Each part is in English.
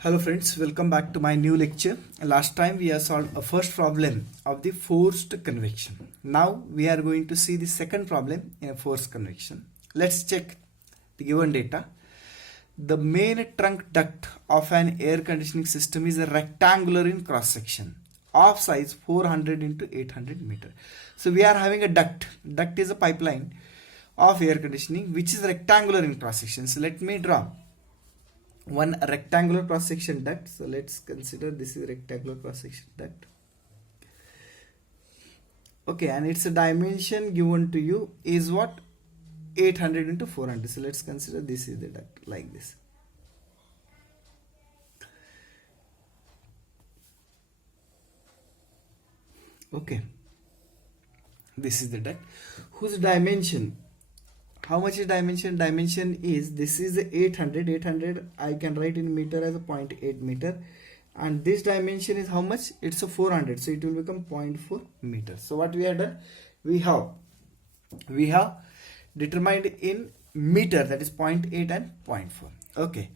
Hello friends, welcome back to my new lecture. Last time we have solved a first problem of the forced convection. Now we are going to see the second problem in a forced convection. Let's check the given data. The main trunk duct of an air conditioning system is a rectangular in cross section of size 400 into 800 meter. So we are having a duct. Duct is a pipeline of air conditioning which is rectangular in cross section. So let me draw one rectangular cross section duct. So let's consider this is rectangular cross section duct. Okay, and its dimension given to you is what? 800 into 400. So let's consider this is the duct like this. Okay, this is the duct whose dimension, how much is dimension? Dimension is, this is 800 I can write in meter as a 0.8 meter, and this dimension is how much? It's a 400, so it will become 0.4 meters. So what we have done, we have determined in meter, that is 0.8 and 0.4. okay,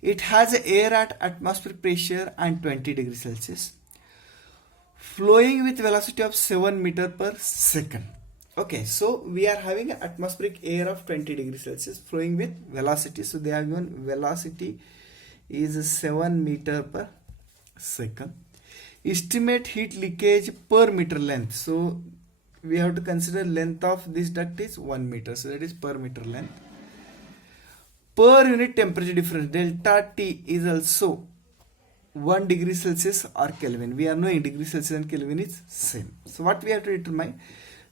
it has air at atmospheric pressure and 20 degrees Celsius, flowing with velocity of 7 meter per second. Okay, so we are having an atmospheric air of 20 degrees Celsius flowing with velocity. So they have given velocity is 7 meter per second. Estimate heat leakage per meter length. So we have to consider length of this duct is 1 meter. So that is per meter length. Per unit temperature difference, delta T is also 1 degree Celsius or Kelvin. We are knowing degree Celsius and Kelvin is same. So what we have to determine,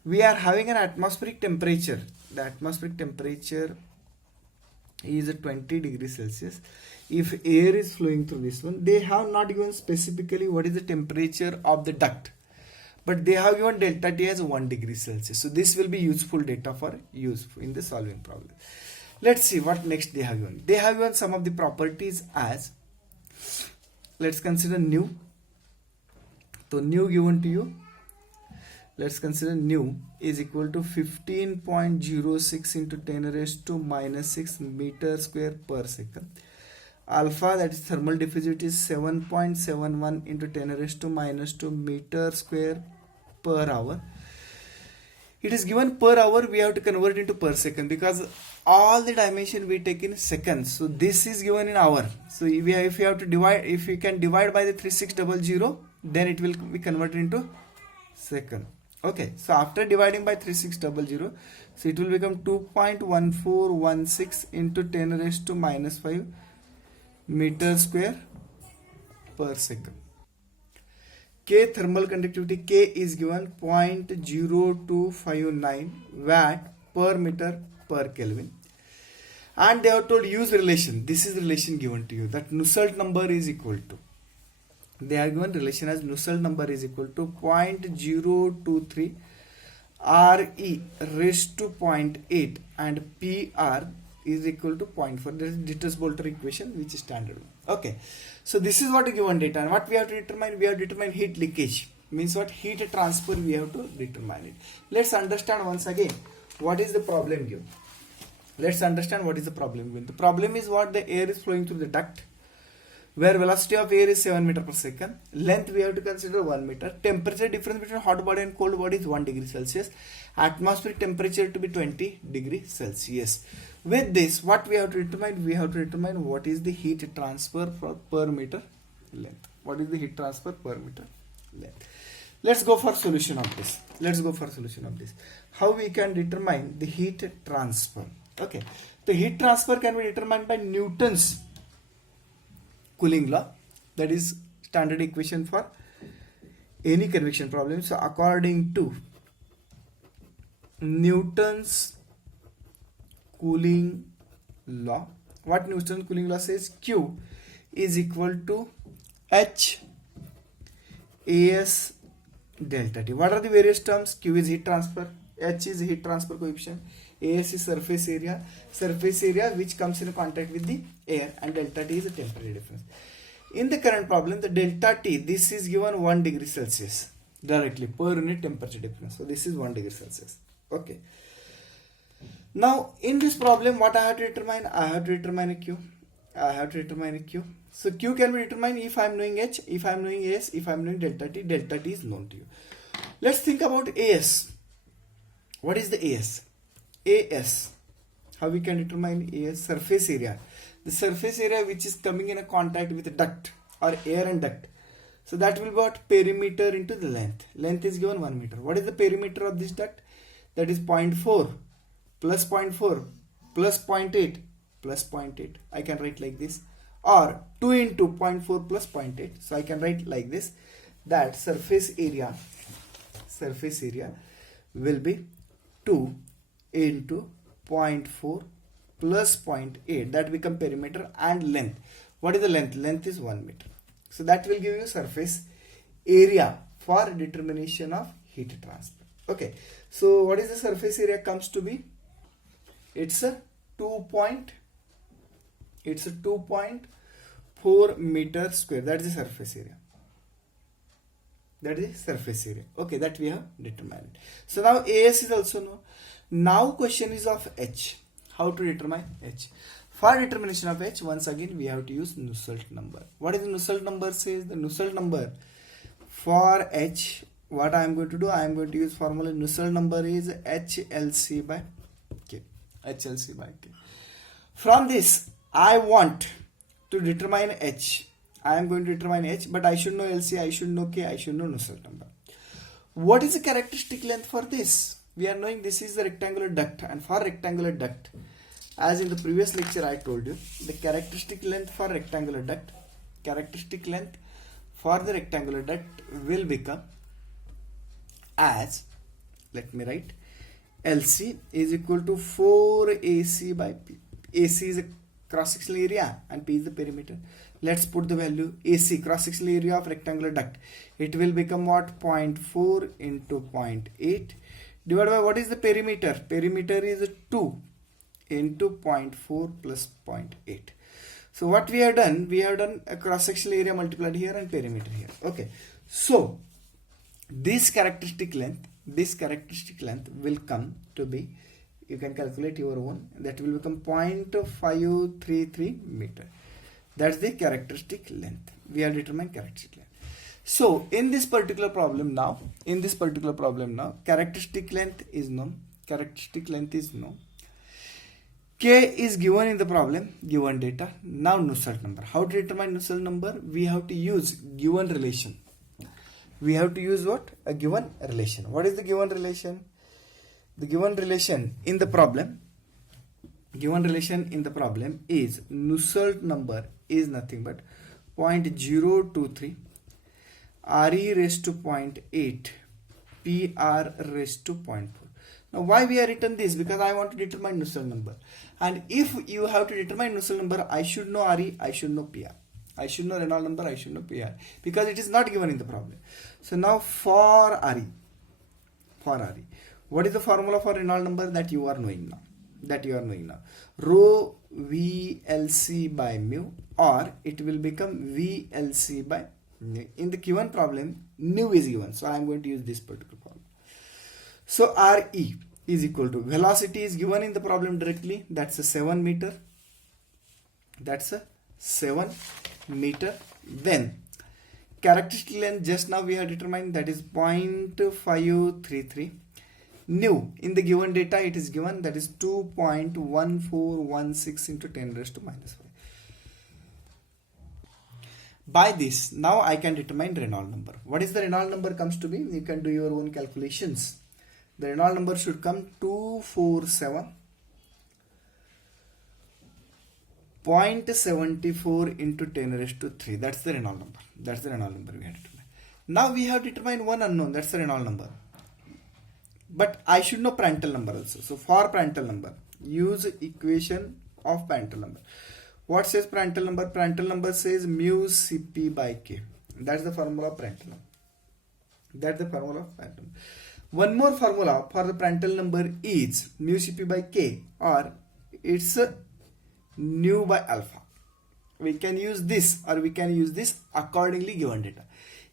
we are having an atmospheric temperature. The atmospheric temperature is 20 degrees Celsius. If air is flowing through this one, they have not given specifically what is the temperature of the duct, but they have given delta T as 1 degree Celsius. So this will be useful data for use in the solving problem. Let's see what next they have given. They have given some of the properties as, let's consider nu. So nu given to you, let's consider nu is equal to 15.06 into 10 raised to minus 6 meter square per second. Alpha, that is thermal diffusivity, is 7.71 into 10 raised to minus 2 meter square per hour. It is given per hour, we have to convert into per second because all the dimension we take in seconds. So this is given in hour. So if you have to divide, if you can divide by the 3600, then it will be converted into second. Okay, so after dividing by 3600, so it will become 2.1416 into 10 raised to minus 5 meter square per second. K thermal conductivity, K is given 0.0259 watt per meter per Kelvin. And they are told use relation. This is the relation given to you, that Nusselt number is equal to, they are given relation as Nusselt number is equal to 0.023 RE raised to 0.8 and PR is equal to 0.4. That is Dittus-Boelter equation, which is standard. Okay, so this is what given data, and what we have to determine, we have to determine heat leakage, means what? Heat transfer, we have to determine it. Let's understand once again what is the problem given. Let's understand what is the problem given. The problem is what? The air is flowing through the duct where velocity of air is 7 meter per second. Length we have to consider 1 meter. Temperature difference between hot body and cold body is 1 degree Celsius. Atmospheric temperature to be 20 degree Celsius. With this, what we have to determine? We have to determine what is the heat transfer per meter length. What is the heat transfer per meter length? Let's go for solution of this. How we can determine the heat transfer? Okay, the heat transfer can be determined by Newton's cooling law, that is standard equation for any convection problem. So according to Newton's cooling law, what Newton's cooling law says, Q is equal to H AS delta T. What are the various terms? Q is heat transfer, H is heat transfer coefficient, AS is surface area which comes in contact with the air, and delta T is the temperature difference. In the current problem, the delta T, this is given 1 degree Celsius directly per unit temperature difference. So this is 1 degree Celsius. Okay. Now in this problem, what I have to determine? I have to determine a Q. I have to determine a Q. So Q can be determined if I am knowing H, if I am knowing AS, if I am knowing delta T. Delta T is known to you. Let's think about AS. What is the AS? AS. How we can determine AS? Surface area. The surface area which is coming in a contact with duct or air and duct. So that will be what? Perimeter into the length. Length is given 1 meter. What is the perimeter of this duct? That is 0.4 plus 0.4 plus 0.8 plus 0.8. I can write like this. Or 2 into 0.4 plus 0.8. So I can write like this. That surface area will be 2 into 0.4 plus 0.8. That become perimeter and length. What is the length? Length is 1 meter. So that will give you surface area for determination of heat transfer. Okay. So what is the surface area comes to be? It's a 2.4 meter square. That is the surface area. That is surface area. Okay, that we have determined. So now AS is also known. Now question is of H. How to determine H? For determination of H, once again we have to use Nusselt number. What is the Nusselt number says? The Nusselt number for H, what I am going to do? I am going to use formula. Nusselt number is HLC by K. HLC by K. From this, I want to determine H. I am going to determine H, but I should know LC, I should know K, I should know Nusselt number. What is the characteristic length for this? We are knowing this is the rectangular duct, and for rectangular duct, as in the previous lecture I told you, the characteristic length for rectangular duct will become as, let me write, LC is equal to 4AC by P. AC is a cross-sectional area and P is the perimeter. Let's put the value AC, cross-sectional area of rectangular duct. It will become what? 0.4 into 0.8 divided by what is the perimeter? Perimeter is 2 into 0.4 plus 0.8. So what we have done? We have done a cross-sectional area multiplied here and perimeter here. Okay. So this characteristic length will come to be, you can calculate your own, that will become 0.533 meter. That's the characteristic length. We have determined characteristic length. So in this particular problem now, characteristic length is known. K is given in the problem, given data. Now Nusselt number. How to determine Nusselt number? We have to use given relation. We have to use what? A given relation. What is the given relation? The given relation in the problem is Nusselt number is nothing but 0.023 RE raised to 0.8 PR raised to 0.4. Now why we have written this? Because I want to determine Nusselt number. And if you have to determine Nusselt number, I should know RE, I should know PR. I should know Renal number, I should know PR. Because it is not given in the problem. So now for RE. What is the formula for Renal number that you are knowing now? Rho VLC by mu, or it will become VLC by mu. In the given problem, mu is given. So I am going to use this particular problem. So RE is equal to, velocity is given in the problem directly. That's a 7 meter. Then characteristic length just now we have determined, that is 0.533. Nu in the given data it is given, that is 2.1416 into 10 raised to minus 5. By this now I can determine Renal number. What is the Renal number comes to be? You can do your own calculations. The Renal number should come 247.74 into 10 raised to 3. That's the Renal number. We have determined. Now we have determined one unknown. That's the Renal number. But I should know Prandtl number also. So for Prandtl number, use equation of Prandtl number. What says Prandtl number? Prandtl number says mu Cp by K. That's the formula of Prandtl number. One more formula for the Prandtl number is mu Cp by K, or it's nu by alpha. We can use this or we can use this accordingly given data.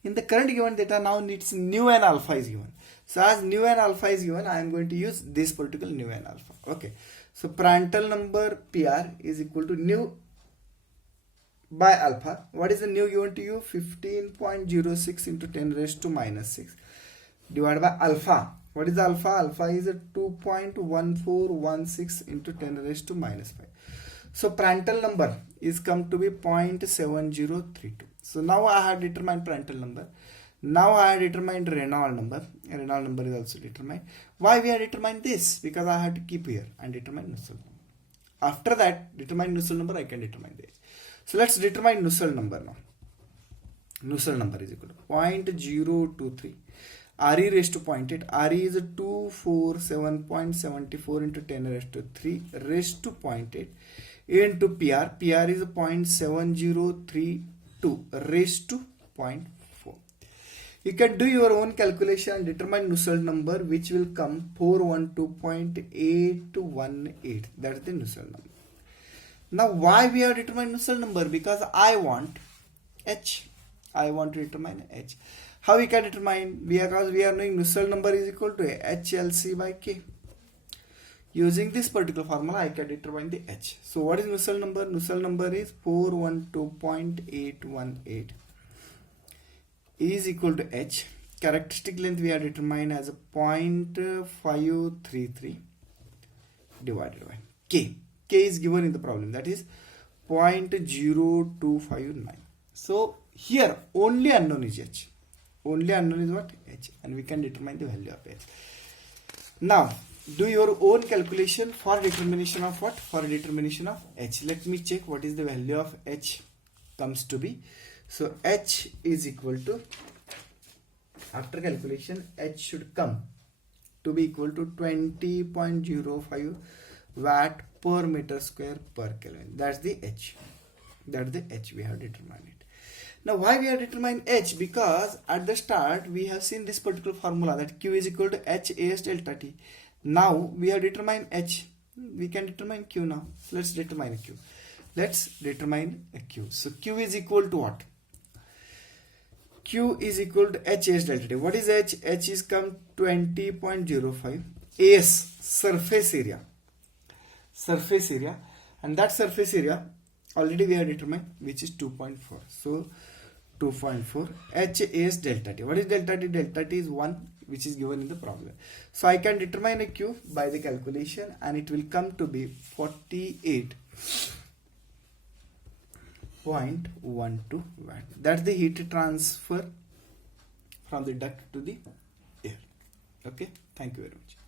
In the current given data now it's nu and alpha is given. So as nu and alpha is given, I am going to use this particular nu and alpha. Okay. So Prandtl number PR is equal to nu by alpha. What is the new given to you? 15.06 into 10 raised to minus 6 divided by alpha. What is the alpha? Alpha is a 2.1416 into 10 raised to minus 5. So Prandtl number is come to be 0.7032. So now I have determined Prandtl number. Now I have determined Renal number. Renal number is also determined. Why we have determined this? Because I have to keep here and determine Nusselt. After that, determine Nusselt number, I can determine this. So let's determine Nusselt number now. Nusselt number is equal to 0.023. RE raised to 0.8. RE is 247.74 into 10 raised to 3 raised to 0.8 into PR. PR is 0.7032 raised to 0.4. You can do your own calculation and determine Nusselt number, which will come 412.818. That is the Nusselt number. Now why we have determined Nusselt number? Because I want H. I want to determine H. How we can determine? Because we are knowing Nusselt number is equal to HLC by K. Using this particular formula, I can determine the H. So what is Nusselt number? Nusselt number is 412.818 is equal to H. Characteristic length we are determined as a 0.533 divided by K. K is given in the problem, that is 0.0259. So here only unknown is H. Only unknown is what? H. And we can determine the value of H. Now do your own calculation for determination of what? For determination of H. Let me check what is the value of H comes to be. So H is equal to, after calculation, H should come to be equal to 20.05 watt per meter square per Kelvin. That's the H. That's the H we have determined it. Now why we have determined H? Because at the start we have seen this particular formula that Q is equal to H AS delta T. Now we have determined H. We can determine Q now. Let's determine Q. Let's determine a Q. So Q is equal to what? Q is equal to H AS delta T. What is H? H is come 20.05. AS, surface area. Surface area. And that surface area already we have determined, which is 2.4. So 2.4 H AS delta T. What is delta T? Delta T is 1, which is given in the problem. So I can determine a Q by the calculation, and it will come to be 48.12 watt. That's the heat transfer from the duct to the air. Okay, thank you very much.